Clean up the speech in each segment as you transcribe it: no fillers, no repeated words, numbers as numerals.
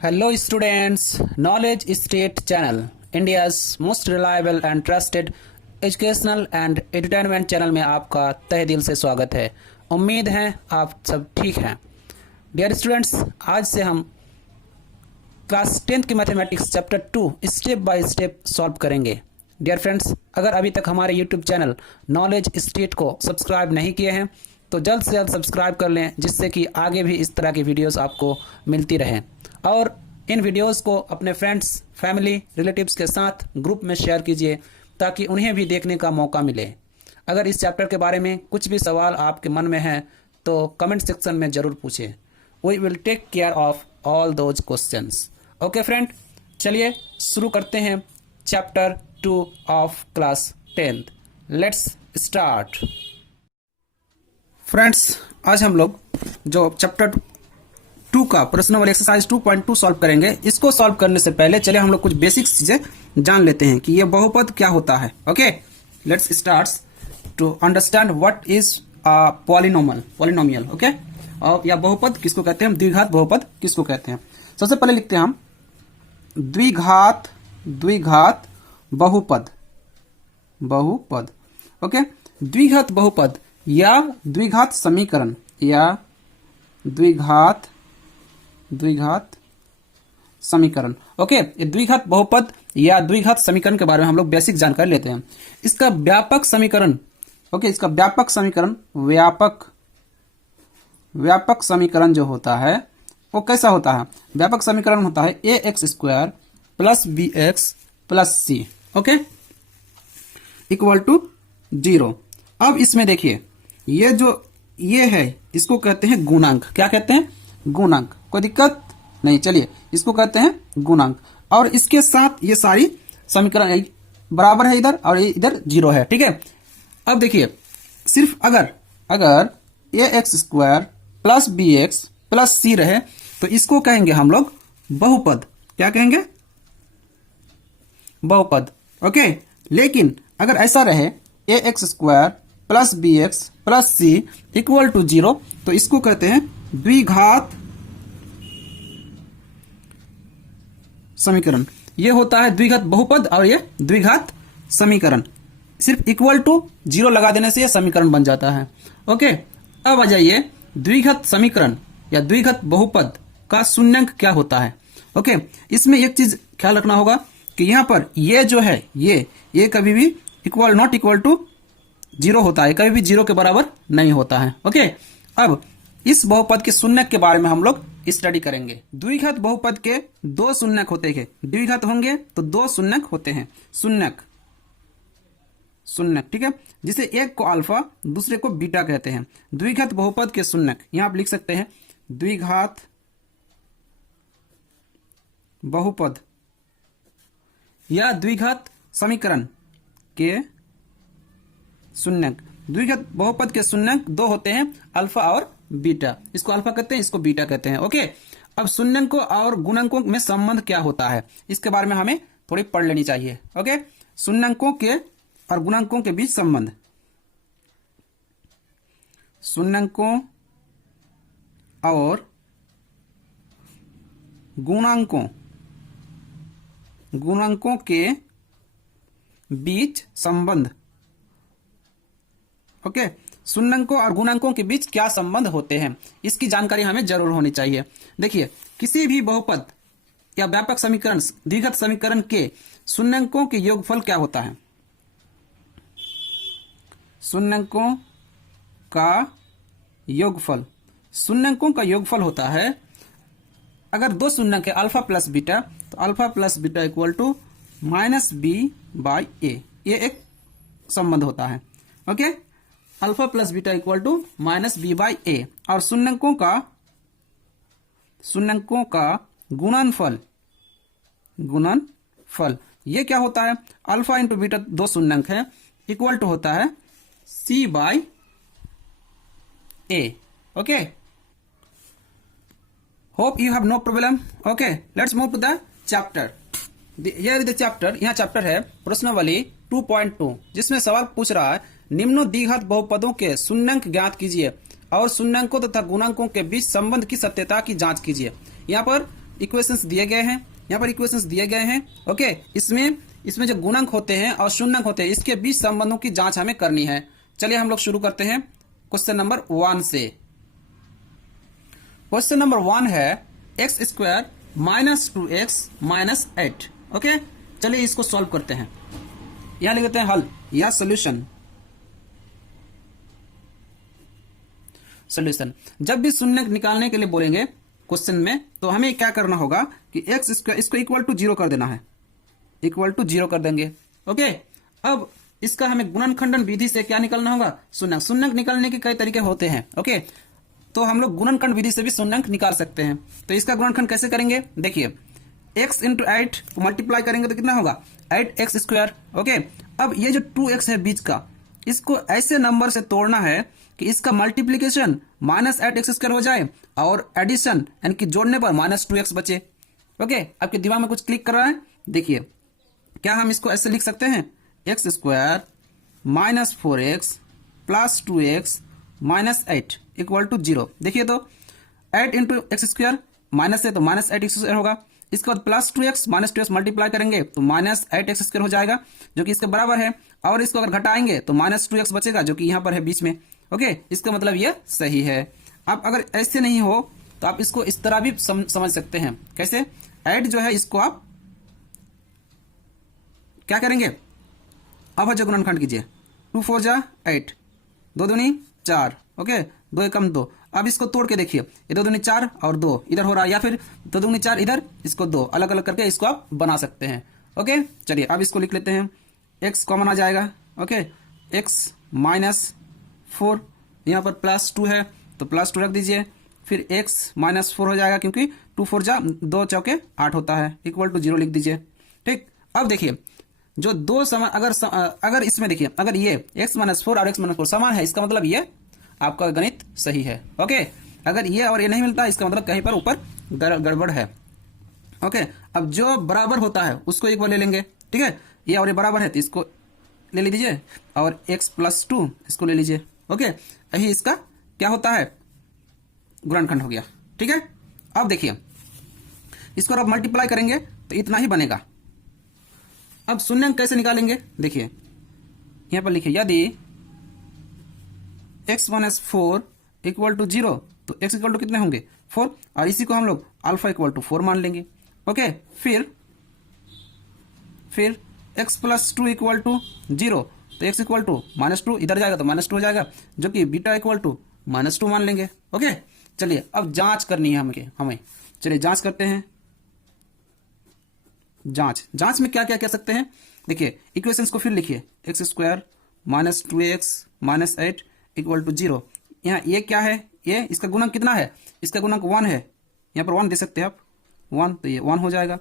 Hello students, Knowledge State Channel, India's most reliable and trusted educational and entertainment channel में आपका तहे दिल से स्वागत है। उम्मीद है आप सब ठीक हैं। डियर स्टूडेंट्स, आज से हम क्लास 10th की mathematics chapter 2 step by step solve करेंगे। डियर फ्रेंड्स, अगर अभी तक हमारे यूट्यूब चैनल नॉलेज स्टेट को सब्सक्राइब नहीं किए हैं तो जल्द से जल्द सब्सक्राइब कर लें, जिससे कि आगे भी इस तरह की वीडियोस आपको मिलती रहें। और इन वीडियोस को अपने फ्रेंड्स, फैमिली, रिलेटिव्स के साथ ग्रुप में शेयर कीजिए ताकि उन्हें भी देखने का मौका मिले। अगर इस चैप्टर के बारे में कुछ भी सवाल आपके मन में है तो कमेंट सेक्शन में ज़रूर पूछें। We will take care of all those questions. Okay friend, चलिए शुरू करते हैं chapter 2 of class 10th। Let's start. Friends, आज हम लोग जो चैप्टर 2 का प्रश्न वाले एक्सरसाइज 2.2 सॉल्व करेंगे। इसको सॉल्व करने से पहले चलिए हम लोग कुछ बेसिक चीजें जान लेते हैं कि ये बहुपद क्या होता है। Okay, let's start to understand what is polynomial. Okay, और या बहुपद किसको कहते हैं, द्विघात बहुपद किसको कहते हैं। सबसे पहले लिखते हैं हम द्विघात बहुपद। ओके, द्विघात बहुपद या द्विघात समीकरण या द्विघात समीकरण। ओके, ये द्विघात बहुपद या द्विघात समीकरण के बारे में हम लोग बेसिक जानकारी लेते हैं। इसका व्यापक समीकरण, ओके, इसका व्यापक समीकरण जो होता है वो कैसा होता है। व्यापक समीकरण होता है ax² + bx + c, ओके, = 0। अब इसमें देखिए ये है, इसको कहते हैं गुणांक। क्या कहते हैं? गुणांक। कोई दिक्कत नहीं, चलिए इसको कहते हैं गुणांक। और इसके साथ ये सारी समीकरण बराबर है इधर, और ये इधर 0 है। ठीक है, अब देखिए सिर्फ अगर ax² + bx + c रहे तो इसको कहेंगे हम लोग बहुपद। क्या कहेंगे? बहुपद। ओके, लेकिन अगर ऐसा रहे ax² + bx + c = 0 तो इसको कहते हैं द्विघात समीकरण। ये होता है द्विघात बहुपद और ये द्विघात समीकरण। सिर्फ =0 लगा देने से ये समीकरण बन जाता है। ओके, अब आ जाइए द्विघात समीकरण या द्विघात बहुपद का शून्यंक क्या होता है। ओके, इसमें एक चीज ख्याल रखना होगा कि यहाँ पर ये जो है ये कभी भी नॉट इक्वल टू 0 होता है, कभी भी 0 के बराबर नहीं होता है। ओके, अब इस बहुपद के शून्यक के बारे में हम लोग स्टडी करेंगे। द्विघात बहुपद के 2 शून्यक होते हैं। द्विघात होंगे तो 2 शून्यक होते हैं। शून्यक, ठीक है, जिसे एक को अल्फा दूसरे को बीटा कहते हैं। द्विघात बहुपद के शून्यक यहां आप लिख सकते हैं द्विघात बहुपद या द्विघात समीकरण के शून्यक। द्विघात बहुपद के शून्यक 2 होते हैं, अल्फा और बीटा। इसको अल्फा कहते हैं, इसको बीटा कहते हैं। ओके, अब शून्यकों और गुणकों में संबंध क्या होता है इसके बारे में हमें थोड़ी पढ़ लेनी चाहिए। ओके, शून्यकों के और गुणकों के बीच संबंध। शून्यकों और गुणकों के बीच संबंध। ओके, शून्यकों और गुणकों के बीच क्या संबंध होते हैं इसकी जानकारी हमें जरूर होनी चाहिए। देखिए, किसी भी बहुपद या व्यापक समीकरण, द्विघात समीकरण के शून्यकों के योगफल क्या होता है? शून्यकों का योगफल होता है, अगर 2 शून्यक है अल्फा प्लस बीटा तो अल्फा प्लस बीटा = -b/a। ये एक संबंध होता है। Okay, alpha plus beta = -b/a। और शून्यकों का गुणनफल ये क्या होता है? अल्फा इंटू बीटा 2 शून्यक है, इक्वल टू होता है c/a। Okay, hope you have no problem. Okay, let's move to the chapter. Here is the chapter. यहाँ चैप्टर है प्रश्नावली 2.2, जिसमें सवाल पूछ रहा है निम्नो द्विघात बहुपदों के शून्यंक ज्ञात कीजिए और शून्यंकों तथा गुणांकों के बीच संबंध की सत्यता की जांच कीजिए। यहाँ पर इक्वेशंस दिए गए हैं, यहाँ पर इक्वेशंस दिए गए हैं। ओके, इसमें जो गुणक होते हैं और शून्यक होते हैं, इसके बीच संबंधों की जांच हमें करनी है। चलिए हम लोग शुरू करते हैं क्वेश्चन नंबर 1 से। क्वेश्चन नंबर 1 है x square minus 2x minus 8। Okay, चलिए इसको सॉल्व करते हैं। यहां लिख देते हैं हल या सोल्यूशन। जब भी शून्य निकालने के लिए बोलेंगे क्वेश्चन में, तो हमें क्या करना होगा कि एक्स स्क्वायर इसको इक्वल टू 0 कर देना है, इक्वल टू 0 कर देंगे। ओके, अब इसका हमें गुणनखंडन विधि से क्या निकालना होगा, शून्यक। शून्यक निकालने के कई तरीके होते हैं। ओके, तो हम लोग गुणनखंड विधि से भी शून्यक निकाल सकते हैं। तो इसका गुणनखंड कैसे करेंगे, देखिए x इंटू 8 को मल्टीप्लाई करेंगे तो कितना होगा 8x स्क्वायर। ओके, अब ये जो 2x है बीच का, इसको ऐसे नंबर से तोड़ना है कि इसका मल्टीप्लीकेशन माइनस 8x स्क्वायर हो जाए और एडिशन यानी कि जोड़ने पर माइनस 2x बचे। ओके, आपके दिमाग में कुछ क्लिक कर रहा है, देखिए क्या हम इसको ऐसे लिख सकते हैं, x square minus 4x plus 2x minus 8 equal to 0। देखिए तो 8 इंटू एक्स स्क्वायर माइनस है तो माइनस 8x स्क्वायर होगा, इसके बाद plus 2x minus 2x multiply करेंगे तो माइनस 8x स्क्वायर हो जाएगा, जो कि इसके बराबर है। और इसको अगर घटाएंगे तो माइनस 2x बचेगा, जो कि यहाँ पर है बीच में। ओके, इसका मतलब ये सही है। आप अगर ऐसे नहीं हो तो आप इसको इस तरह भी समझ सकते हैं। कैसे, 8 जो है इसको आप क्या करेंगे, अब जो गुणनखंड कीजिए, 2 4 जा 8, 2 दूनी 4। ओके, 2 एकम 2। अब इसको तोड़ के देखिए, ये 2 दूनी 4 और 2 इधर हो रहा है, या फिर 2 दूनी 4 इधर, इसको 2 अलग अलग करके इसको आप बना सकते हैं। ओके, चलिए अब इसको लिख लेते हैं, x कॉमन आ जाएगा। ओके, x माइनस 4, यहाँ पर प्लस 2 है तो प्लस 2 रख दीजिए, फिर x माइनस 4 हो जाएगा, क्योंकि 2 4 जा 2 चौके 8 होता है, इक्वल टू 0 लिख दीजिए। ठीक, अब देखिए जो दो समान अगर इसमें देखिए, अगर ये x माइनस 4 और x माइनस 4 समान है, इसका मतलब ये आपका गणित सही है। ओके, अगर ये और ये नहीं मिलता, इसका मतलब कहीं पर ऊपर गड़बड़ है। ओके, अब जो बराबर होता है उसको एक बार ले लेंगे। ठीक है, ये और ये बराबर है तो इसको ले लीजिए, और x प्लस 2 इसको ले लीजिए। ओके, यही इसका क्या होता है, गुणनखंड हो गया। ठीक है, अब देखिए इसको आप मल्टीप्लाई करेंगे तो इतना ही बनेगा। अब शून्यंक कैसे निकालेंगे, देखिए यहां पर लिखिए, यदि x माइनस 4 इक्वल टू 0 तो x इक्वल टू कितने होंगे 4, और इसी को हम लोग अल्फा इक्वल टू 4 मान लेंगे। ओके, फिर x प्लस 2 इक्वल टू 0 तो x इक्वल टू माइनस 2, इधर जाएगा तो माइनस 2 हो जाएगा, जो कि बीटा इक्वल टू माइनस 2 मान लेंगे। ओके, चलिए अब जांच करनी है हमें। चलिए जांच करते हैं। जांच में क्या क्या कह सकते हैं, देखिए इक्वेशंस को फिर लिखिए, x square minus 2x minus 8 equal to 0। यहाँ ये क्या है, ये इसका गुणक कितना है, इसका गुणक 1 है, यहाँ पर 1 दे सकते हैं आप, 1 तो ये 1 हो जाएगा।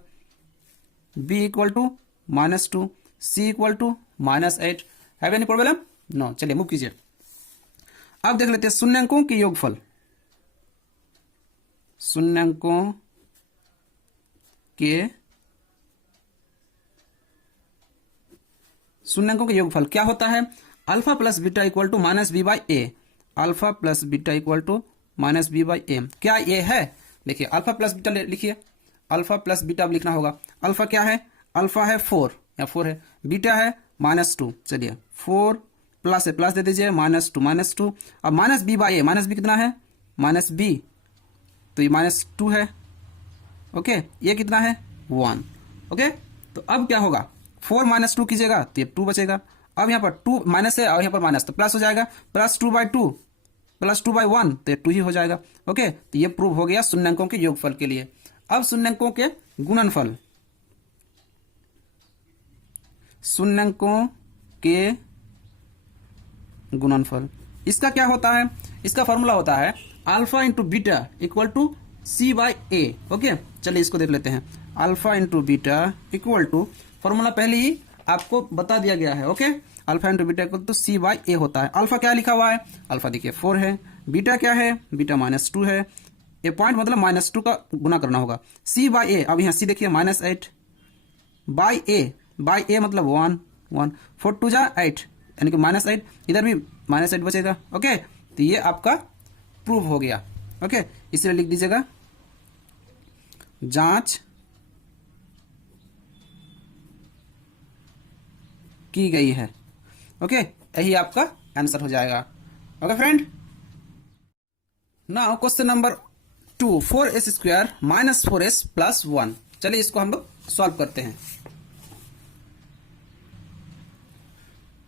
b equal to minus 2, c equal to minus 8। Have any problem, no. चलिए मूव कीजिए। अब देख लेते हैं शून्यंकों के योगफल। शून्यंकों के योगफल क्या होता है, alpha plus beta equal to minus b by a. Alpha plus beta equal to minus b by a, क्या ये है, देखिए अल्फा प्लस बीटा लिखिए, अल्फा प्लस बीटा अब लिखना होगा। अल्फा क्या है, अल्फा है 4, या 4 है, बीटा है माइनस 2। चलिए 4 प्लस है, प्लस दे दीजिए, माइनस 2। अब minus b by a, minus b कितना है, माइनस बी, तो ये माइनस 2 है। ओके, ये कितना है 1। ओके, तो अब क्या होगा, 4 माइनस 2 कीजिएगा तो ये 2 बचेगा। अब यहाँ पर 2 माइनस है और यहाँ पर माइनस, तो प्लस हो जाएगा, प्लस 2 बाई 2 प्लस 2 बाई 1 तो ये 2 ही हो जाएगा। ओके, तो ये प्रूव हो गया शून्यंकों के योगफल के लिए। अब शून्यंकों के गुणनफल, शून्यंकों के गुणनफल, इसका क्या होता है, इसका फॉर्मूला होता है alpha into beta equal to c by a. Okay, चलिए इसको देख लेते हैं, alpha into beta equal to, formula पहले ही आपको बता दिया गया है। Okay, alpha into beta equal to c by a होता है। अल्फा क्या लिखा हुआ है, अल्फा देखिए 4 है, बीटा क्या है, बीटा माइनस 2 है, ए पॉइंट मतलब माइनस 2 का गुना करना होगा, सी बाई ए, अब यहाँ सी देखिए माइनस 8 बाई ए मतलब 1 4 2 जा 8, यानी कि माइनस 8, इधर भी माइनस 8 बचेगा। ओके, तो ये आपका प्रूव हो गया। ओके, इसलिए लिख दीजिएगा जांच की गई है। ओके, यही आपका आंसर हो जाएगा। Okay friend, now question number 2, 4s square minus 4s plus 1। चलिए इसको हम लोग सॉल्व करते हैं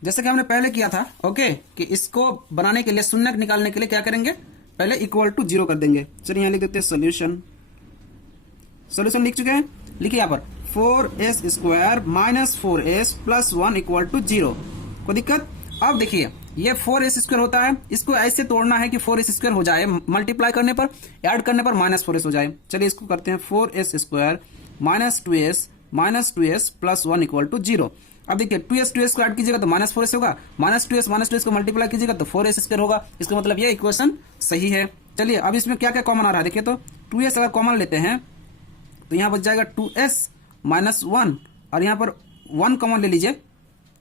जैसे कि हमने पहले किया था। ओके, कि इसको बनाने के लिए, शून्य निकालने के लिए क्या करेंगे, पहले इक्वल टू 0 कर देंगे। चलिए यहाँ लिख देते हैं सोल्यूशन। सोल्यूशन लिख चुके हैं, लिखिए यहाँ पर 4s square minus 4s plus 1 equal to 0। कोई दिक्कत? अब देखिए ये 4s स्क्वायर होता है, इसको ऐसे तोड़ना है कि 4s स्क्वायर हो जाए, मल्टीप्लाई करने पर, ऐड करने पर माइनस 4s हो जाए। चलिए इसको करते हैं 4s square minus 2s plus 1 equal to 0। अब देखिए 2s को ऐड कीजिएगा तो माइनस 4s होगा, माइनस 2s को मल्टीप्लाई कीजिएगा तो 4s स्क्वायर होगा। इसका मतलब ये इक्वेशन सही है। चलिए अब इसमें क्या क्या कॉमन आ रहा है, देखिए तो 2s अगर कॉमन लेते हैं तो यहाँ बच जाएगा 2s माइनस 1, और यहाँ पर 1 कॉमन ले लीजिए,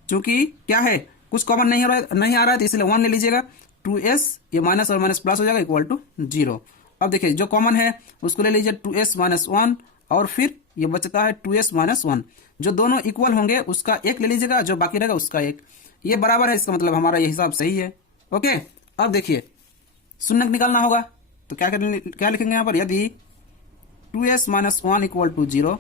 क्योंकि क्या है कुछ कॉमन नहीं आ रहा है तो इसलिए 1 ले लीजिएगा। 2s ये माइनस और माइनस प्लस हो जाएगा इक्वल टू 0। अब देखिए जो कॉमन है उसको ले लीजिए 2s माइनस 1, और फिर ये बचता है 2s माइनस 1। जो दोनों इक्वल होंगे उसका एक ले लीजिएगा, जो बाकी रहेगा उसका एक। ये बराबर है, इसका मतलब हमारा ये हिसाब सही है। ओके, अब देखिए शून्य निकालना होगा तो क्या लिखेंगे यहाँ पर, यदि 2s माइनस 1 इक्वल टू 0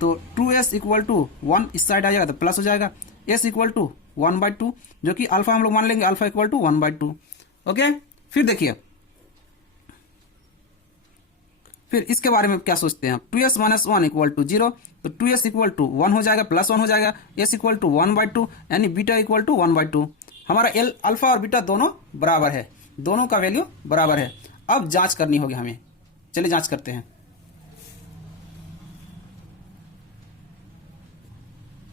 तो 2s इक्वल टू 1 इस साइड आ जाएगा तो प्लस हो जाएगा, s इक्वल टू 1/2, जो कि अल्फा हम लोग मान लेंगे, अल्फा इक्वल टू 1/2। ओके, फिर देखिए, फिर इसके बारे में क्या सोचते हैं, 2s माइनस 1 इक्वल टू 0 तो 2s इक्वल टू 1 हो जाएगा, प्लस 1 हो जाएगा, s इक्वल टू 1/2, यानी बीटा इक्वल टू 1/2। हमारा एल अल्फा और बीटा दोनों बराबर है, दोनों का वैल्यू बराबर है। अब जांच करनी होगी हमें, चलिए जांच करते हैं।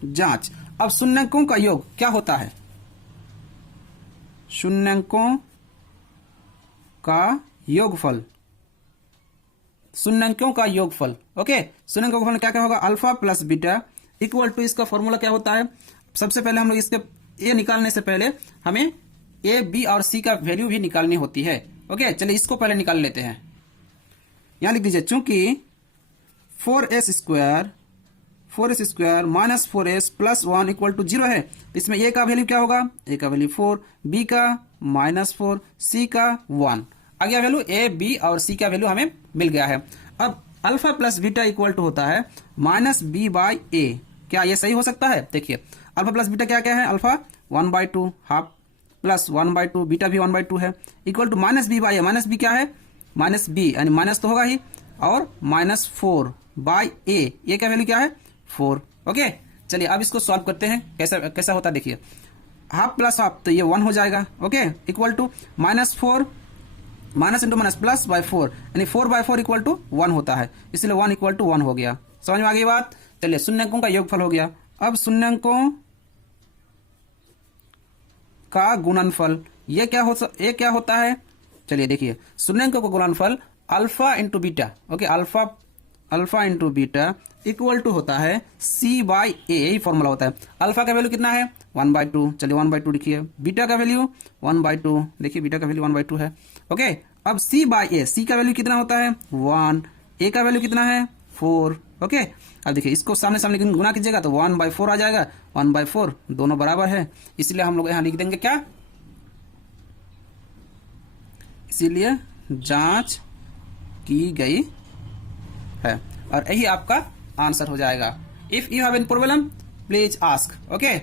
जांच, अब शून्यंकों का योग क्या होता है, शून्यंकों का योगफल, शून्यंकों का योगफल। ओके, शून्यंकों का योगफल क्या क्या होगा, alpha plus beta equal to, इसका फॉर्मूला क्या होता है, सबसे पहले हम लोग इसके ए निकालने से पहले हमें ए बी और सी का वैल्यू भी निकालनी होती है। ओके, चलिए इसको पहले निकाल लेते हैं। यहां लिख दीजिए, चूंकि 4s square minus 4s plus 1 equal to 0 है, तो इसमें ए का वैल्यू क्या होगा, ए का वैल्यू 4, बी का -4, सी का 1 आ गया वैल्यू। ए बी और सी का वैल्यू हमें मिल गया है। अब alpha plus beta equal to होता है -b/a। क्या ये सही हो सकता है? देखिए अल्फा प्लस बीटा क्या क्या है, अल्फा 1/2 हाफ प्लस 1/2, बीटा भी 1/2 है, equal to -b/a। Minus B क्या है, माइनस बी यानी माइनस तो होगा ही, और -4/a, ये क्या वैल्यू क्या है, 4। ओके, चलिए अब इसको सॉल्व करते हैं, कैसा होता है देखिए। हाफ प्लस हाफ तो ये 1 हो जाएगा। Okay, equal to -4 minus into minus plus by 4, यानी 4/4 इक्वल टू 1 होता है, इसलिए 1 इक्वल टू 1 हो गया। समझ में आ गई बात? चलिए शून्यंकों का योगफल हो गया। अब शून्यंकों का गुणनफल, ये क्या होता है, चलिए देखिए शून्यंकों का गुणनफल alpha into beta. Okay, alpha into beta equal to होता है c/a, यही फॉर्मूला होता है। अल्फा का वैल्यू कितना है, 1/2, चलिए 1/2 लिखिए। बीटा का वैल्यू 1/2, देखिए बीटा का वैल्यू 1/2 है। ओके, अब c/a, c का वैल्यू कितना होता है 1, a का वैल्यू कितना है 4। ओके, अब देखिए इसको सामने सामने गुना कीजिएगा तो 1/4 आ जाएगा, 1/4 दोनों बराबर है, इसलिए हम लोग यहाँ लिख देंगे क्या, इसीलिए जांच की गई है, और यही आपका आंसर हो जाएगा। If you have any problem please ask. Okay, अब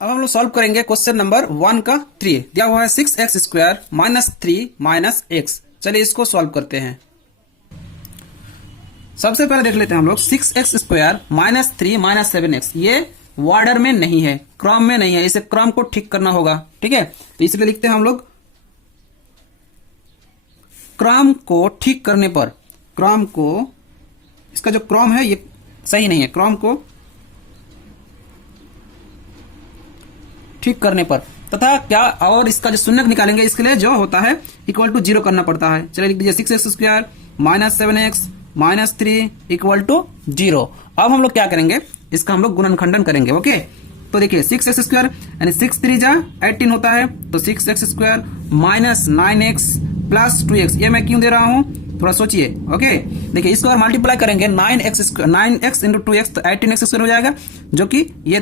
हम लोग सॉल्व करेंगे क्वेश्चन नंबर 1 का 3। दिया हुआ है 6x स्क्वायर -3 -x। चलिए इसको सॉल्व करते हैं। सबसे पहले देख लेते हैं हम लोग 6x स्क्वायर -3 -7x, ये ऑर्डर में नहीं है, क्रम में नहीं है, इसे क्रम को ठीक करना होगा। ठीक है, तो इसलिए लिखते हैं हम लोग, क्रम को ठीक करने पर, क्रम को, इसका जो क्रम है ये सही नहीं है, क्रम को ठीक करने पर तथा क्या, और इसका जो शून्य निकालेंगे इसके लिए जो होता है इक्वल टू 0 करना पड़ता है। चलिए लिख दीजिए 6x square -7x -3 equal to 0। अब हम लोग क्या करेंगे, इसका हम लोग गुणनखंडन करेंगे। ओके, तो देखिए 6x स्क्वायर यानी 6 3 जा 18 होता है, तो 6x square -9x plus 2x, ये मैं क्यों दे रहा हूं, थोड़ा सोचिए। ओके, देखिए इसको अगर मल्टीप्लाई करेंगे 9x इंटू 2x तो 18x स्क्वायर हो जाएगा, जो कि ये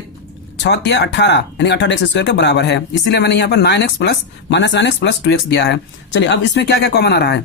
6 या 18 यानी 18x स्क्वायर के बराबर है। इसीलिए मैंने यहाँ पर 9x plus -9x plus 2x दिया है। चलिए अब इसमें क्या क्या कॉमन आ रहा है,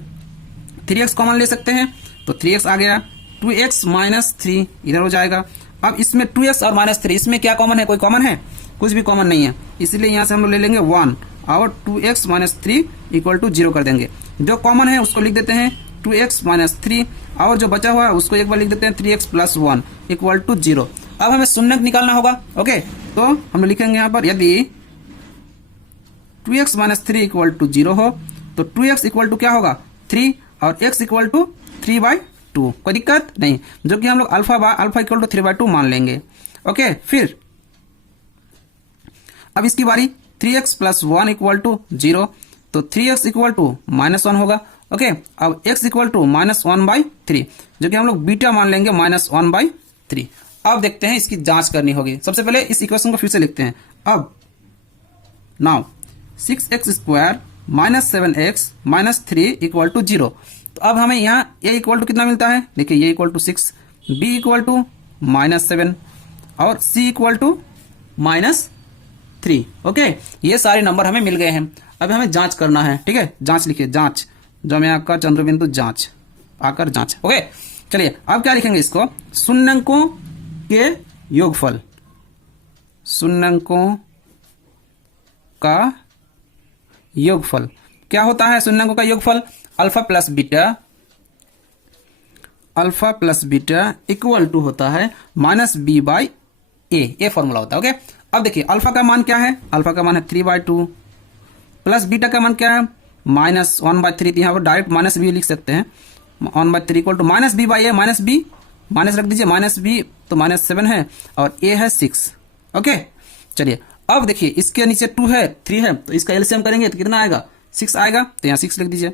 3x कॉमन ले सकते हैं तो 3x आ गया, 2x माइनस 3 इधर हो जाएगा। अब इसमें 2x और -3 इसमें क्या कॉमन है, कोई कॉमन है, कुछ भी कॉमन नहीं है, इसलिए यहाँ से हम लोग ले लेंगे 1 और 2x माइनस 3 इक्वल टू 0 कर देंगे। जो कॉमन है उसको लिख देते हैं 2x माइनस 3 और जो बचा हुआ है उसको एक बार लिख देते हैं 3x प्लस 1 इक्वल टू 0। अब हमें शून्यक निकालना होगा। ओके, तो हम लिखेंगे यहाँ पर यदि 2x माइनस 3 इक्वल टू 0 हो तो 2x इक्वल टू क्या होगा 3 और x इक्वल टू 3/2, कोई दिक्कत नहीं, जो कि हम लोग अल्फा इक्वल टू 3/2 मान लेंगे। ओके, फिर अब इसकी बारी 3x प्लस 1 इक्वल टू 0 तो 3x इक्वल टू -1 होगा। ओके, अब x इक्वल टू -1/3 जो कि हम लोग बीटा मान लेंगे -1/3। अब देखते हैं इसकी जांच करनी होगी। सबसे पहले इस इक्वेशन को फिर से लिखते हैं। अब now 6x square -7x -3 equal to 0। तो अब हमें यहाँ a इक्वल टू कितना मिलता है, देखिए a equal to 6, b equal to -7 और c इक्वल टू -3। ओके, ये सारे नंबर हमें मिल गए हैं। अब हमें जांच करना है। ठीक है, जांच लिखिए, जांच जो में आकर चंद्रबिंदु जांच आकर जांच। ओके, चलिए अब क्या लिखेंगे इसको, शून्यंकों के योगफल, शून्यंकों का योगफल क्या होता है, शून्यंकों का योगफल alpha plus beta equal to होता है -b/a, ये फॉर्मूला होता है। ओके, अब देखिए अल्फा का मान क्या है, अल्फा का मान है 3/2 प्लस बीटा का मान क्या है -1/3, यहाँ पर डायरेक्ट -b लिख सकते हैं, 1/3 equal to -b/a, -b minus रख दीजिए, -b तो -7 है और a है 6। ओके, चलिए अब देखिए इसके नीचे 2 है 3 है तो इसका एलसीएम करेंगे तो कितना आएगा 6 आएगा, तो यहाँ 6 लिख दीजिए।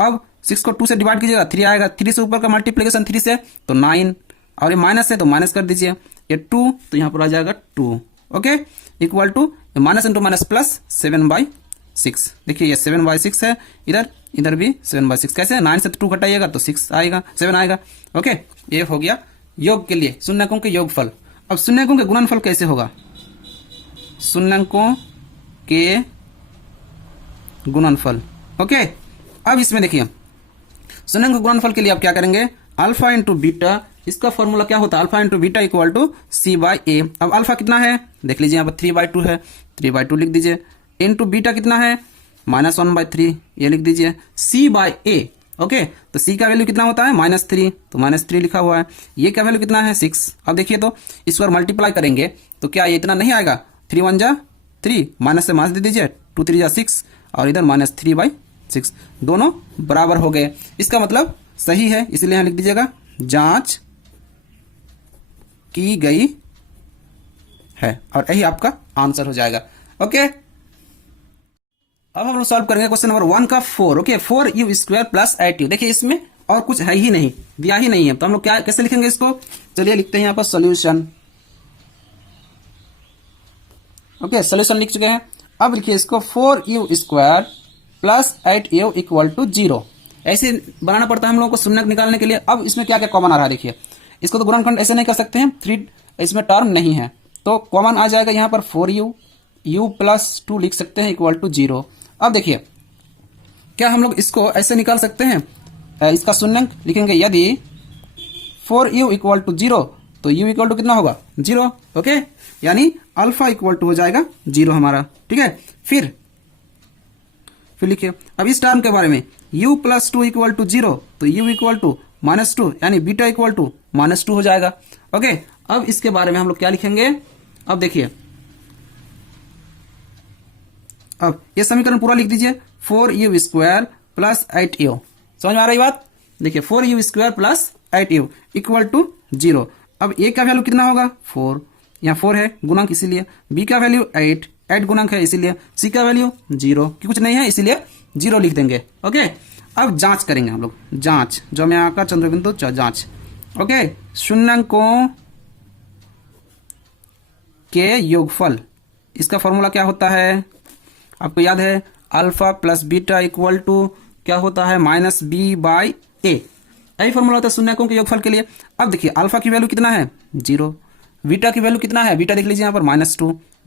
अब 6 को 2 से डिवाइड कीजिएगा 3 आएगा, 3 से ऊपर का मल्टीप्लिकेशन 3 से तो 9 और ये माइनस है तो माइनस कर दीजिए, ये 2 तो यहाँ पर आ जाएगा 2। Okay, equal to minus into minus plus 7/6। देखिए ये 7/6 है, इधर भी 7/6। कैसे, 9 से 2 घटाइएगा तो 6 आएगा, 7 आएगा। ओके, ये हो गया योग के लिए शून्यकों के योगफल। अब शून्यकों के गुणनफल कैसे होगा, शून्यकों के गुणनफल। ओके, अब इसमें देखिए शून्यकों के गुणनफल के लिए आप क्या करेंगे, अल्फा इंटू बीटा, इसका फॉर्मूला क्या होता है, alpha into beta equal to c/a। अब अल्फा कितना है देख लीजिए, यहाँ पर 3/2 है, 3/2 लिख दीजिए, इंटू बीटा कितना है -1/3, ये लिख दीजिए, c/a। ओके, तो c का वैल्यू कितना होता है -3, तो -3 लिखा हुआ है, ये का वैल्यू कितना है 6। अब देखिए तो इस पर मल्टीप्लाई करेंगे तो क्या ये इतना नहीं आएगा, 3 1 जा 3, माइनस से माइनस दे दीजिए, 2 3 जा 6 और इधर -3/6, दोनों बराबर हो गए, इसका मतलब सही है, इसलिए यहाँ लिख दीजिएगा जांच की गई है और यही आपका आंसर हो जाएगा। ओके, अब हम लोग सॉल्व करेंगे क्वेश्चन नंबर 1 का 4। Okay, 4u square plus 8u। देखिए इसमें और कुछ है ही नहीं, दिया ही नहीं है, तो हम लोग क्या कैसे लिखेंगे इसको, चलिए लिखते हैं यहाँ पर सॉल्यूशन। ओके, सॉल्यूशन लिख चुके हैं। अब लिखिए इसको 4u square plus 8u equal to 0। ऐसे बनाना पड़ता है हम लोगों को शून्यक निकालने के लिए। अब इसमें क्या क्या कॉमन आ रहा है, देखिए इसको तो गुणनखंड ऐसे नहीं कर सकते हैं, 3 इसमें टर्म नहीं है तो कॉमन आ जाएगा यहाँ पर 4u, u प्लस 2 लिख सकते हैं इक्वल टू 0। अब देखिए क्या हम लोग इसको ऐसे निकाल सकते हैं, इसका शून्यक लिखेंगे, यदि 4u इक्वल टू 0 तो u इक्वल टू कितना होगा 0। ओके, यानी अल्फा इक्वल टू हो जाएगा 0 हमारा। ठीक है, फिर लिखिए अब इस टर्म के बारे में, u प्लस 2 इक्वल टू 0 तो u इक्वल टू -2 यानी बीटा इक्वल टू -2 हो जाएगा। ओके, अब इसके बारे में हम लोग क्या लिखेंगे, अब देखिए अब ये समीकरण पूरा लिख दीजिए, 4u स्क्वायर प्लस 8u। समझ में आ रही बात, देखिए 4u square plus 8u equal to 0। अब a का वैल्यू कितना होगा 4, यहाँ 4 है गुणक इसीलिए, b का वैल्यू 8 गुणक है इसीलिए, c का वैल्यू 0 कि कुछ नहीं है इसीलिए 0 लिख देंगे। ओके, अब जांच करेंगे हम लोग, जांच जो मैं आकर चंद्रबिंदु जांच। ओके, शून्यकों के योगफल, इसका फॉर्मूला क्या होता है आपको याद है, alpha plus beta equal to क्या होता है -b/a। ए, यही फॉर्मूला होता है शून्य अंकों के योगफल के लिए। अब देखिए अल्फा की वैल्यू कितना है 0, बीटा की वैल्यू कितना है, बीटा देख लीजिए यहाँ पर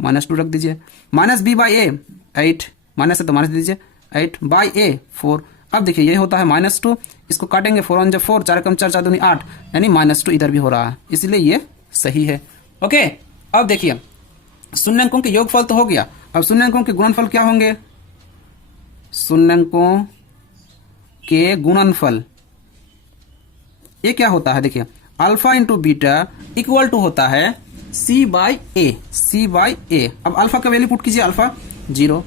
-2 रख दीजिए, minus b by a 8, minus है तो माइनस दीजिए 8 बाई ए 4। अब देखिए ये होता है -2, इसको काटेंगे 4 1 4, 4 कम 4 4 दूनी 8, यानी -2 इधर भी हो रहा है, इसलिए ये सही है। ओके, अब देखिए शून्य अंकों के योगफल तो हो गया, अब शून्य अंकों के गुणनफल क्या होंगे, शून्य अंकों के गुणनफल ये क्या होता है, देखिए alpha into beta equal to होता है सी बाई ए। अब अल्फा का वैल्यू पुट कीजिए, अल्फा 0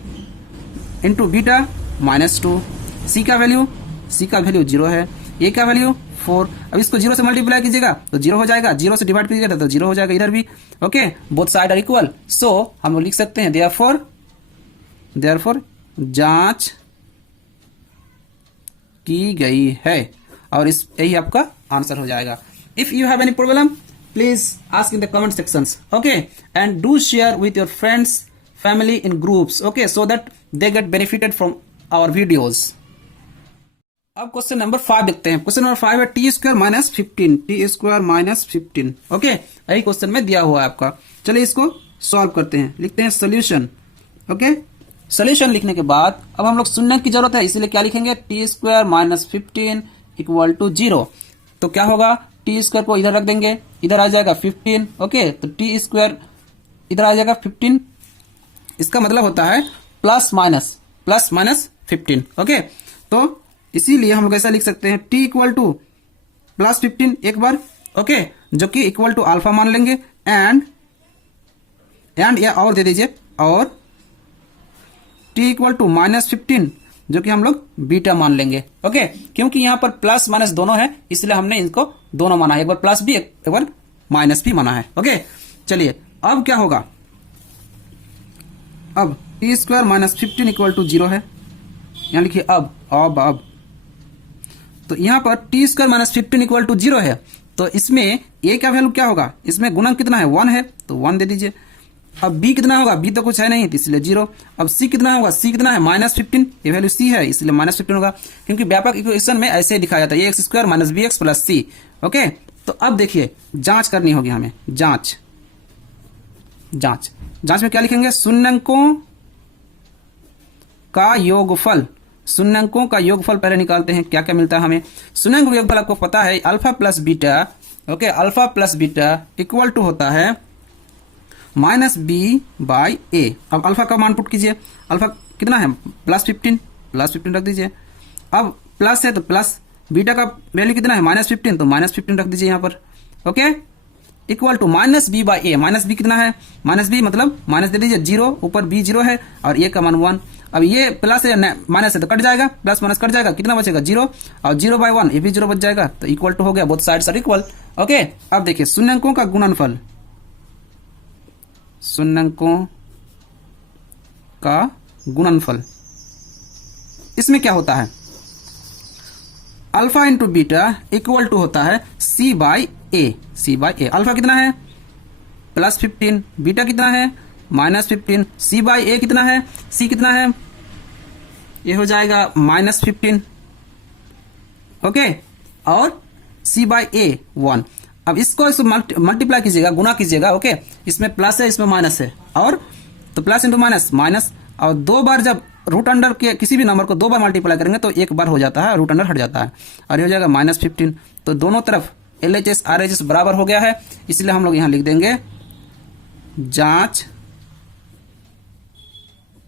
इंटू बीटा -2, सी का वैल्यू 0 है, ए का वैल्यू 4। अब इसको 0 से मल्टीप्लाई कीजिएगा तो 0 हो जाएगा, 0 से डिवाइड कीजिएगा तो 0 हो जाएगा इधर भी। Okay, both side are equal, so हम लोग लिख सकते हैं देयरफॉर जांच की गई है, और इस यही आपका आंसर हो जाएगा। If you have any problem please ask in the comment sections, okay, and do share with your friends family in groups, okay, so that they get benefited from our videos. अब question number 5 देखते हैं। Question number 5 है t square minus 15, okay, यही question में दिया हुआ है आपका। चलिए इसको सॉल्व करते हैं, लिखते हैं सोल्यूशन। ओके, सोल्यूशन लिखने के बाद अब हम लोग शून्य की जरूरत है, इसीलिए क्या लिखेंगे, टी स्क्वायर -15 इक्वल टू 0। तो क्या होगा, टी स्क्वायर को इधर रख देंगे, इधर आ जाएगा 15, ओके, तो टी स्क्वायर इधर आ जाएगा 15, इसका मतलब होता है प्लस माइनस 15, ओके। तो इसीलिए हम लोग ऐसा लिख सकते हैं टी इक्वल टू +15 एक बार, ओके, जो कि इक्वल टू अल्फा मान लेंगे, एंड या और दे दीजिए, और टी इक्वल टू -15 जो कि हम लोग बीटा मान लेंगे, ओके, क्योंकि यहाँ पर प्लस माइनस दोनों है, इसलिए हमने इनको दोनों माना है, एक बार प्लस भी एक बार माइनस भी माना है। ओके, चलिए अब क्या होगा, अब टी स्क्वायर -15 इक्वल टू 0 है, यहाँ लिखिए अब तो यहाँ पर टी स्क्वायर -15 इक्वल टू 0 है, तो इसमें ए का वैल्यू क्या होगा, इसमें गुणक कितना है 1 है, तो 1 दे दीजिए। अब बी कितना होगा, बी तो कुछ है नहीं, तो इसलिए 0। अब सी कितना होगा, सी कितना है -15, ये वैल्यू सी है, इसलिए -15 होगा, क्योंकि व्यापक इक्वेशन में ऐसे ही दिखाया जाता है, x square minus b x plus c. Okay, तो अब देखिए जांच करनी होगी हमें, जांच में क्या लिखेंगे, शून्यंकों का योगफल, शून्यंकों का योगफल पहले निकालते हैं, क्या क्या मिलता है हमें। शून्यंक योगफल आपको पता है alpha plus beta, okay, alpha plus beta equal to होता है -b बाई ए। अब अल्फा का मान पुट कीजिए, अल्फा कितना है +15 रख दीजिए। अब प्लस है तो प्लस, बीटा का वैल्यू कितना है -15, तो -15 रख दीजिए यहाँ पर, okay, equal to -b by a. -b कितना है, -b मतलब माइनस दे दीजिए, 0 ऊपर b 0 है और ए का मान 1। अब ये प्लस है माइनस है तो कट जाएगा, प्लस माइनस कट जाएगा, कितना बचेगा 0, और 0 बाई 1 ये भी 0 बच जाएगा, तो इक्वल टू हो गया, both sides are equal. Okay, अब देखिए शून्यंकों का गुणनफल, शून्यंकों का गुणनफल, इसमें क्या होता है, alpha into beta equal to होता है सी बाई ए। अल्फा कितना है +15, बीटा कितना है -15, सी बाई ए कितना है, सी कितना है, ये हो जाएगा -15, ओके, और सी बाई ए 1। अब इसको मल्टीप्लाई कीजिएगा, गुना कीजिएगा, ओके, इसमें प्लस है इसमें माइनस है, और तो प्लस इंटू माइनस, और 2 बार जब रूट अंडर के किसी भी नंबर को 2 बार मल्टीप्लाई करेंगे तो 1 बार हो जाता है, रूट अंडर हट जाता है, और ये हो जाएगा -15। तो दोनों तरफ LHS RHS बराबर हो गया है, इसलिए हम लोग यहाँ लिख देंगे जांच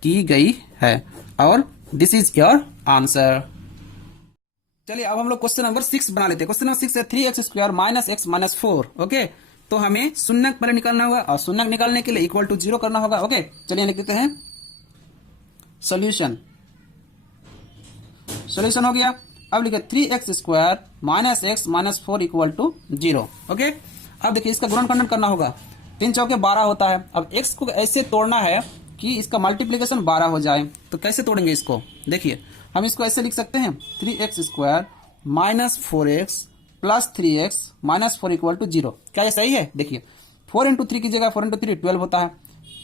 की गई है, और दिस इज योर आंसर। चलिए अब हम लोग क्वेश्चन नंबर 6 बना लेते हैं। क्वेश्चन नंबर 6 है 3x स्क्वायर -x - 4, ओके, तो हमें शून्यक पहले निकालना होगा, और शून्यक निकालने के लिए इक्वल टू 0 करना होगा। ओके, चलिए लिख देते हैं सोल्यूशन हो गया। अब लिखे 3x square -x - 4 equal to 0, okay. अब देखिए इसका गुणनखंडन करना होगा, 3 चौके 12 होता है। अब x को ऐसे तोड़ना है कि इसका मल्टीप्लीकेशन 12 हो जाए, तो कैसे तोड़ेंगे इसको, देखिए हम इसको ऐसे लिख सकते हैं 3x square -4x plus 3x -4 equal to 0। क्या ये सही है, देखिए 4 इंटू 3 की जगह 4 इंटू 3 12 होता है,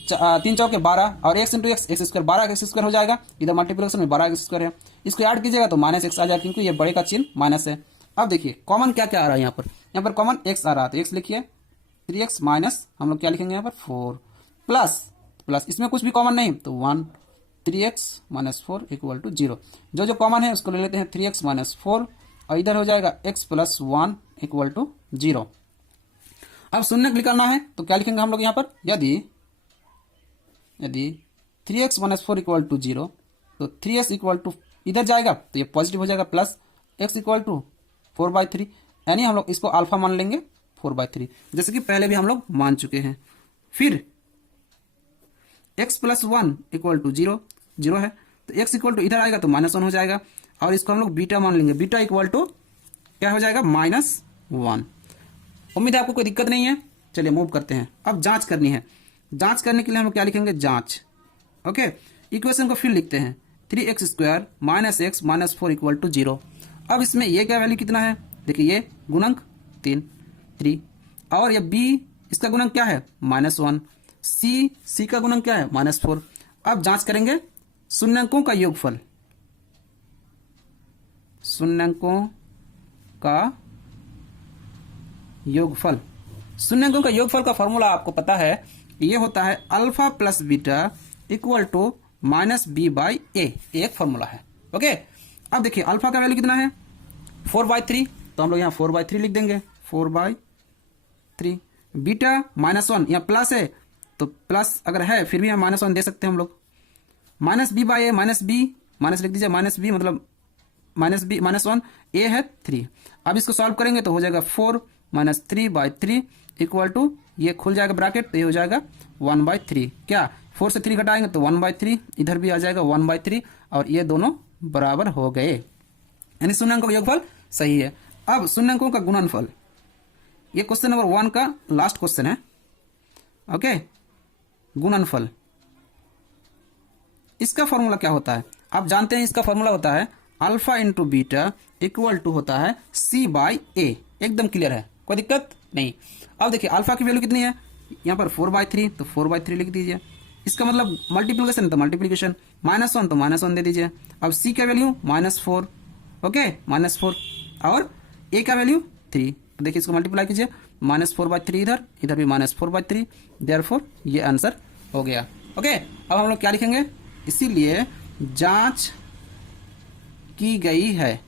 तीन चौके 12 और x into x square 12 x square हो जाएगा। इधर मल्टीप्लिकेशन में 12 एक्स स्क्वायर है, इसको ऐड कीजिएगा तो माइनस एक्स आ जाएगा क्योंकि ये बड़े का चिन्ह माइनस है। अब देखिए कॉमन क्या क्या आ रहा है यहाँ पर कॉमन एक्स आ रहा है तो एक्स लिखिए 3x माइनस हम लोग क्या लिखेंगे यहाँ पर 4 प्लस इसमें कुछ भी कॉमन नहीं तो 1 3x माइनस 4 इक्वल टू 0। जो कॉमन है उसको ले लेते हैं 3x माइनस 4 और इधर हो जाएगा x प्लस 1 इक्वल टू 0। अब शून्य निकालना है तो क्या लिखेंगे हम लोग यहाँ पर, यदि 3x माइनस 4 इक्वल टू 0 तो 3x इक्वल टू इधर जाएगा तो ये पॉजिटिव हो जाएगा प्लस x इक्वल टू 4/3, यानी हम लोग इसको अल्फा मान लेंगे 4/3 जैसे कि पहले भी हम लोग मान चुके हैं। फिर x प्लस 1 इक्वल टू 0 है तो x इक्वल टू इधर आएगा तो -1 हो जाएगा और इसको हम लोग बीटा मान लेंगे, बीटा इक्वल टू क्या हो जाएगा -1। उम्मीद है आपको कोई दिक्कत नहीं है। चलिए मूव करते हैं। अब जांच करनी है, जांच करने के लिए हम लोग क्या लिखेंगे जांच। ओके, इक्वेशन को फिर लिखते हैं 3x square minus x minus 4 equal to 0। अब इसमें ये क्या वैल्यू कितना है, देखिए ये गुणक 3 और ये b इसका गुणक क्या है -1, c का गुणक क्या है -4। अब जांच करेंगे शून्यंकों का योगफल, शून्यंकों का योगफल का फॉर्मूला आपको पता है, ये होता है alpha plus beta equal to minus b by a, एक फॉर्मूला है। ओके, अब देखिए अल्फा का वैल्यू कितना है 4/3 तो हम लोग यहाँ 4/3 लिख देंगे 4/3। बीटा -1 यहाँ प्लस है तो प्लस अगर है फिर भी हम -1 दे सकते हैं हम लोग। Minus b by a minus लिख दीजिए, माइनस बी मतलब -1 ए है 3। अब इसको सॉल्व करेंगे तो हो जाएगा 4 माइनस 3/3 इक्वल टू ये खुल जाएगा ब्रैकेट तो ये हो जाएगा 1/3। क्या 4 से 3 घटाएंगे तो 1/3, इधर भी आ जाएगा 1/3 और ये दोनों बराबर हो गए, यानी शून्यंकों का योगफल सही है। अब शून्यंकों का गुणनफल, ये क्वेश्चन नंबर 1 का लास्ट क्वेश्चन है। ओके, गुणनफल इसका फॉर्मूला क्या होता है आप जानते हैं, इसका फॉर्मूला होता है alpha into beta equal to होता है c बाई ए। एकदम क्लियर है, कोई दिक्कत नहीं। अब देखिए अल्फा की वैल्यू कितनी है यहाँ पर 4/3 तो 4/3 लिख दीजिए। इसका मतलब मल्टीप्लिकेशन तो मल्टीप्लिकेशन, -1 तो -1 दे दीजिए। अब c का वैल्यू -4, ओके -4 और a का वैल्यू 3, देखिए इसको मल्टीप्लाई कीजिए -4/3 इधर भी -4/3, देयरफॉर ये आंसर हो गया। ओके, अब हम लोग क्या लिखेंगे, इसीलिए जांच की गई है।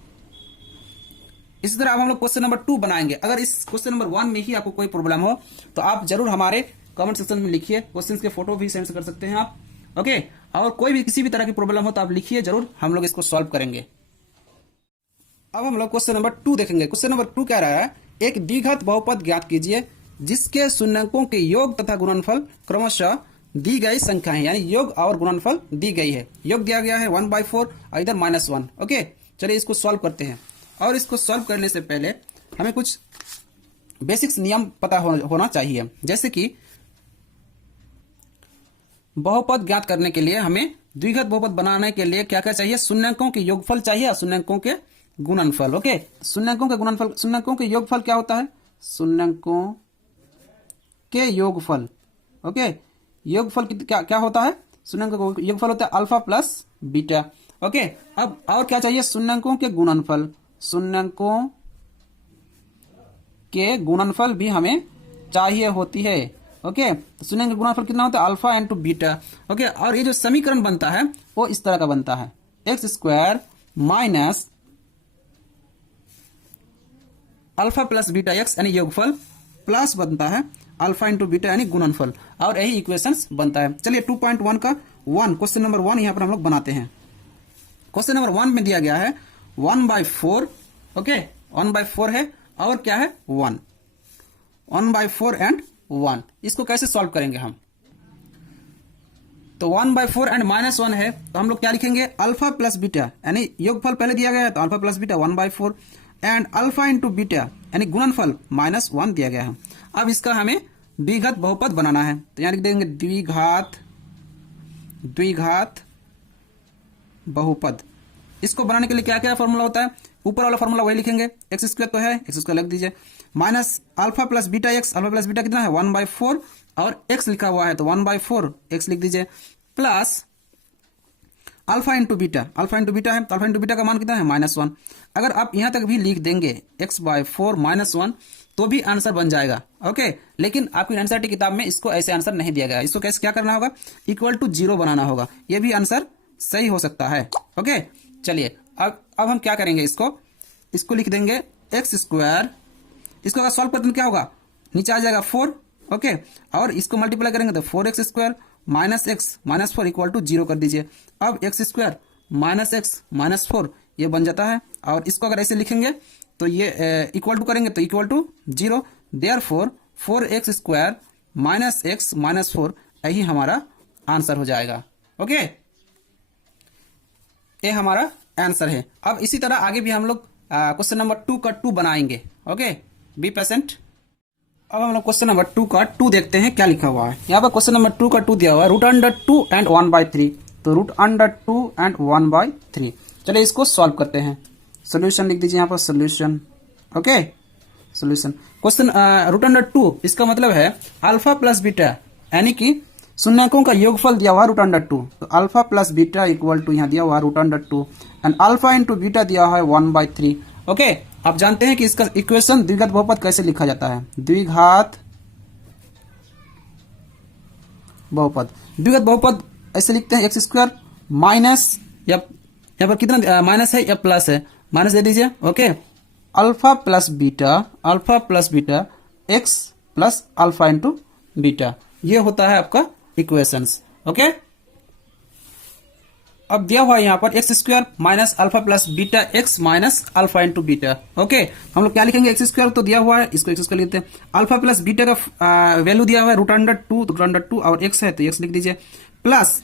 इसी तरह अब हम लोग क्वेश्चन नंबर 2 बनाएंगे। अगर इस क्वेश्चन नंबर 1 में ही आपको कोई प्रॉब्लम हो तो आप जरूर हमारे कमेंट सेक्शन में लिखिए, क्वेश्चंस के फोटो भी सेंड कर सकते हैं आप। ओके, और कोई भी किसी भी तरह की प्रॉब्लम हो तो आप लिखिए, जरूर हम लोग इसको सॉल्व करेंगे। अब हम लोग क्वेश्चन नंबर 2 देखेंगे। क्वेश्चन नंबर 2 कह रहा है एक द्विघात बहुपद ज्ञात कीजिए जिसके शून्यंकों के योग तथा गुणनफल क्रमशः दी गई संख्याएं, यानी योग और गुणनफल दी गई है। योग दिया गया है 1/4 और इधर -1। ओके, चलिए इसको सॉल्व करते हैं। और इसको सॉल्व करने से पहले हमें कुछ बेसिक्स नियम पता होना चाहिए, जैसे कि बहुपद ज्ञात करने के लिए हमें द्विघात बहुपद बनाने के लिए क्या क्या चाहिए, शून्यंकों के योगफल चाहिए और शून्यंकों के गुणनफल। ओके, शून्यंकों के गुणनफल, शून्यंकों के योगफल क्या होता है, शून्यंकों के योगफल। ओके, योगफल क्या होता है, शून्यंकों का योगफल होता है अल्फा प्लस बीटा। ओके, अब और क्या चाहिए, शून्यंकों के गुणनफल। शून्यंकों के गुणनफल भी हमें चाहिए होती है। ओके, तो शून्यंक का गुणनफल कितना होता है, अल्फा इंटू बीटा। ओके, और ये जो समीकरण बनता है वो इस तरह का बनता है, x square minus alpha plus beta x यानी योगफल, प्लस बनता है अल्फा इंटू बीटा यानी गुणनफल, और यही इक्वेशंस बनता है। चलिए 2.1 का क्वेश्चन नंबर 1 यहाँ पर हम लोग बनाते हैं। क्वेश्चन नंबर 1 में दिया गया है 1/4। ओके, 1/4 है और क्या है 1/4 एंड 1। इसको कैसे सॉल्व करेंगे हम, तो 1/4 एंड -1 है तो हम लोग क्या लिखेंगे, अल्फा प्लस बीटा यानी योगफल पहले दिया गया है तो alpha plus beta 1/4 and alpha into beta यानी गुणनफल -1 दिया गया है। अब इसका हमें द्विघात बहुपद बनाना है तो यहाँ लिख देंगे द्विघात बहुपद। इसको बनाने के लिए क्या क्या फॉर्मूला होता है, ऊपर वाला फॉर्मूला वही लिखेंगे, एक्स स्क्वायर तो है, एक्स स्क्वायर लिख दीजिए, minus alpha plus beta x, alpha plus beta कितना है 1/4 और x लिखा हुआ है तो 1/4 x लिख दीजिए, plus alpha into beta, alpha into beta है तो अल्फा इंटू बीटा का मान कितना है -1। अगर आप यहां तक भी लिख देंगे x/4 -1 तो भी आंसर बन जाएगा। ओके, लेकिन आपकी एनसीईआरटी किताब में इसको ऐसे आंसर नहीं दिया गया। इसको कैसे क्या करना होगा, इक्वल टू 0 बनाना होगा, ये भी आंसर सही हो सकता है। ओके, चलिए अब हम क्या करेंगे, इसको लिख देंगे x²। इसको अगर सॉल्व करते हैं क्या होगा, नीचे आ जाएगा 4। ओके, और इसको मल्टीप्लाई करेंगे तो 4x² -x -4 इक्वल टू 0 कर दीजिए। अब x² -x -4 ये बन जाता है, और इसको अगर ऐसे लिखेंगे तो ये इक्वल टू करेंगे तो equal to 0। Therefore 4x² -x -4 यही हमारा आंसर हो जाएगा। ओके, ये हमारा आंसर है। अब इसी तरह आगे भी हम लोग क्वेश्चन नंबर 2 का 2 बनाएंगे। Okay, be patient. अब हम लोग क्वेश्चन नंबर 2 का 2 देखते हैं क्या लिखा हुआ है। यहाँ पर क्वेश्चन नंबर 2 का 2 दिया हुआ है, √2 एंड 1/3। तो √2 एंड 1/3। चलिए इसको सॉल्व करते हैं। सोल्यूशन लिख दीजिए यहाँ पर, सोल्यूशन। ओके, सोल्यूशन क्वेश्चन √2 इसका मतलब है अल्फा प्लस बीटा, यानी कि शून्यकों का योगफल दिया हुआ √2। तो alpha plus beta equal to यहाँ दिया हुआ √2 एंड अल्फा इंटू बीटा दिया हुआ है 1/3। ओके, आप जानते हैं कि इसका इक्वेशन द्विघात बहुपद कैसे लिखा जाता है। द्विघात बहुपद ऐसे लिखते हैं, x² माइनस, या यहाँ पर कितना माइनस है या प्लस है, माइनस दे दीजिए। Okay, alpha plus beta x plus alpha into beta, ये होता है आपका इक्वेशंस। ओके, अब दिया हुआ है यहाँ पर x² minus alpha plus beta x minus alpha into beta. Okay, हम लोग क्या लिखेंगे, x² तो दिया हुआ है, इसको x² लिखते हैं। अल्फा प्लस बीटा का वैल्यू दिया हुआ है √2, तो √2 और x है तो x लिख दीजिए, प्लस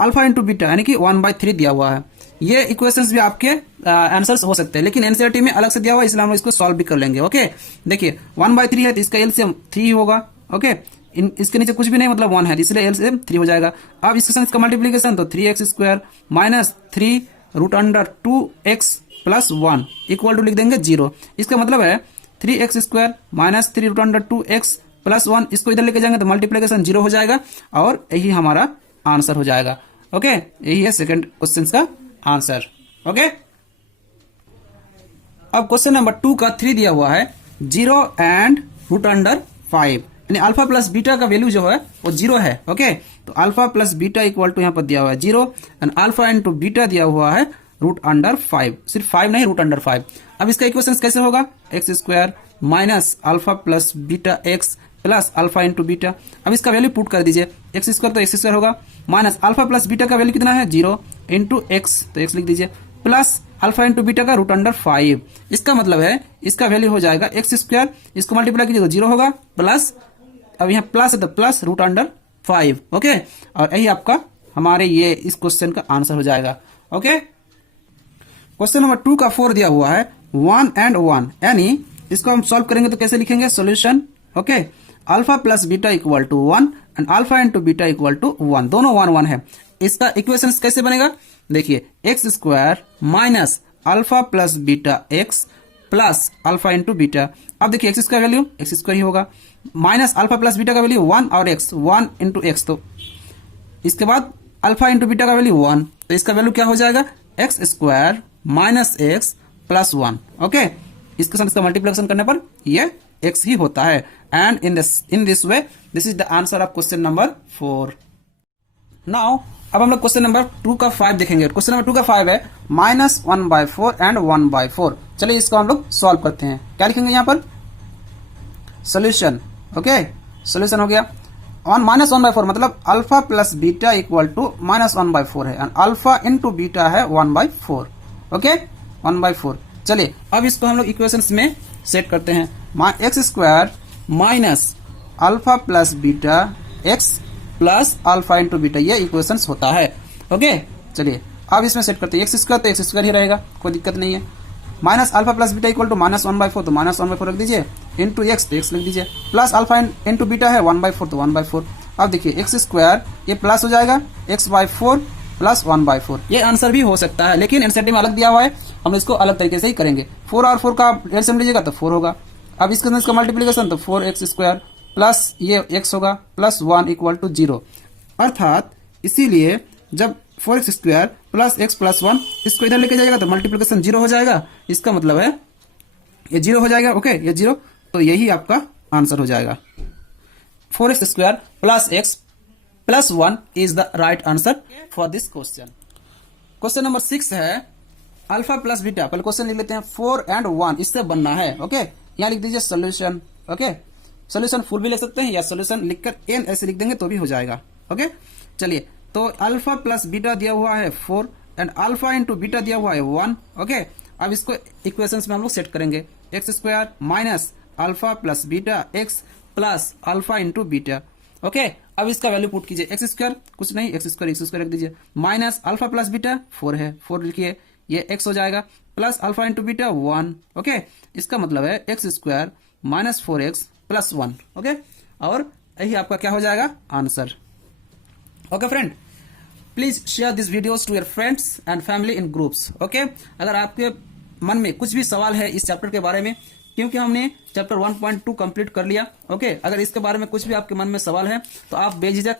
अल्फा इंटू बीटा यानी कि 1/3 दिया हुआ है। ये इक्वेशंस भी आपके आंसर्स हो सकते हैं, लेकिन एनसीईआरटी में अलग से दिया हुआ है, इसलिए हम इसको सॉल्व भी कर लेंगे। ओके, देखिए 1/3 है तो इसका एलसीएम 3 होगा। ओके, इसके नीचे कुछ भी नहीं, मतलब 1 है, इसलिए एलसीएम 3 हो जाएगा। अब इसका मल्टीप्लीकेशन तो 3x² minus 3 √2x plus 1 equal to लिख देंगे 0। इसका मतलब है 3x² माइनस 3 √2x प्लस 1, इसको इधर लेके जाएंगे तो मल्टीप्लीकेशन 0 हो जाएगा, और यही हमारा आंसर हो जाएगा। ओके, यही है सेकंड क्वेश्चन का आंसर। ओके, अब क्वेश्चन नंबर 2 का 3 दिया हुआ है 0 एंड √5, यानी अल्फा प्लस बीटा का वैल्यू जो है वो 0 है। ओके, तो alpha plus beta equal to यहाँ पर दिया हुआ है 0 एंड अल्फा इंटू बीटा दिया हुआ है √5, सिर्फ 5 नहीं, √5। अब इसका इक्वेशन कैसे होगा, x² minus alpha plus beta x plus alpha into beta. अब इसका वैल्यू पुट कर दीजिए, x² तो x² होगा, माइनस अल्फा प्लस बीटा का वैल्यू कितना है 0 इंटू x, तो x लिख दीजिए, प्लस अल्फा इंटू बीटा का √5। इसका मतलब है इसका वैल्यू हो जाएगा x², इसको मल्टीप्लाई कीजिए तो 0 होगा, प्लस अब यहाँ प्लस है तो प्लस √5। ओके, और यही आपका हमारे ये इस क्वेश्चन का आंसर हो जाएगा। ओके, क्वेश्चन नंबर 2 का 4 दिया हुआ है 1 एंड 1, यानी इसको हम सॉल्व करेंगे तो कैसे लिखेंगे, solution. Okay, alpha plus beta equal to 1 and alpha into beta equal to 1, दोनों 1 1 है। इसका इक्वेशन कैसे बनेगा, देखिए x² minus alpha plus beta x plus alpha into beta. अब देखिए x का वैल्यू x² ही होगा, माइनस अल्फा प्लस बीटा का वैल्यू 1 और x 1 इंटू एक्स, तो इसके बाद अल्फा इंटू बीटा का वैल्यू 1, तो इसका वैल्यू क्या हो जाएगा, x² minus x plus 1। Okay, इसके साथ इसका मल्टीप्लिकेशन करने पर ये x ही होता है। And in this way this is the answer of question number 4। Now अब हम लोग क्वेश्चन नंबर 2 का 5 देखेंगे। क्वेश्चन नंबर 2 का 5 है -1/4 एंड 1/4। चलिए इसको हम लोग सॉल्व करते हैं। क्या लिखेंगे यहाँ पर, सोल्यूशन। ओके, सोल्यूशन हो गया। -1/4 मतलब alpha plus beta equal to -1/4 है, एंड अल्फा इंटू बीटा है 1/4। ओके, 1/4। चलिए अब इसको हम लोग इक्वेशंस में सेट करते हैं। x² minus alpha plus beta x plus alpha into beta, ये इक्वेशंस होता है। ओके, चलिए अब इसमें सेट करते हैं। x² तो x² ही रहेगा, कोई दिक्कत नहीं है। Minus alpha plus beta equal to -1/4, तो -1/4 रख दीजिए, इंटू x तो x लिख दीजिए, प्लस अल्फा इंटू बीटा है 1/4, तो 1/4। अब देखिए x² ये प्लस हो जाएगा x/4 प्लस 1/4, ये आंसर भी हो सकता है, लेकिन एनसीईआरटी में अलग दिया हुआ है, हम इसको अलग तरीके से ही करेंगे। 4 और 4 का एलसीएम लीजिएगा तो 4 होगा। अब इसके साथ इसका मल्टीप्लीकेशन तो 4x² प्लस ये x होगा प्लस 1 इक्वल टू 0। अर्थात इसीलिए जब 4x square plus x plus 1 इसको इधर लेके जाएगा तो मल्टीप्लिकेशन 0 हो जाएगा। इसका मतलब है ये 0 हो जाएगा। ओके, ये 0, तो यही आपका आंसर हो जाएगा। 4x square plus x plus 1 is the right answer for this question. Question number 6 है अल्फा प्लस बीटा। पहले क्वेश्चन लिख लेते हैं। 4 and 1 इससे बनना है। ओके, यहाँ लिख दीजिए सोल्यूशन। ओके, सोल्यूशन फुल भी लिख सकते हैं या सोल्यूशन लिखकर n ऐसे लिख देंगे तो भी हो जाएगा। ओके, चलिए, तो अल्फा प्लस बीटा दिया हुआ है 4 एंड अल्फा इंटू बीटा दिया हुआ है 1। ओके, अब इसको इक्वेशंस में हम लोग सेट करेंगे। X square minus alpha plus beta x plus alpha into beta. Okay, अब इसका वैल्यू पुट कीजिए। एक्स स्क्वायर कुछ नहीं, एक्स स्क्वायर रख दीजिए, माइनस अल्फा प्लस बीटा 4 है, 4 लिखिए, ये x हो जाएगा, plus alpha into beta 1। Okay, इसका मतलब है x square minus 4x plus 1। Okay, और यही आपका क्या हो जाएगा answer. Okay friend, please share this videos to your friends and family in groups. Okay, अगर आपके मन में कुछ भी सवाल है इस चैप्टर के बारे में, क्योंकि हमने चैप्टर 1.2 कंप्लीट कर लिया। ओके, अगर इसके बारे में कुछ भी आपके मन में सवाल है तो आप बेझिझक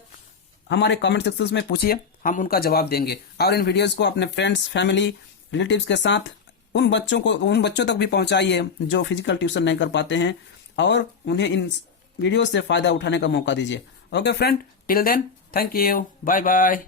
हमारे कमेंट सेक्शन में पूछिए, हम उनका जवाब देंगे। और इन वीडियोस को अपने फ्रेंड्स, फैमिली, रिलेटिव्स के साथ उन बच्चों तक भी पहुंचाइए जो फिजिकल ट्यूशन नहीं कर पाते हैं, और उन्हें इन वीडियो से फायदा उठाने का मौका दीजिए। Okay friend, till then, thank you, bye bye.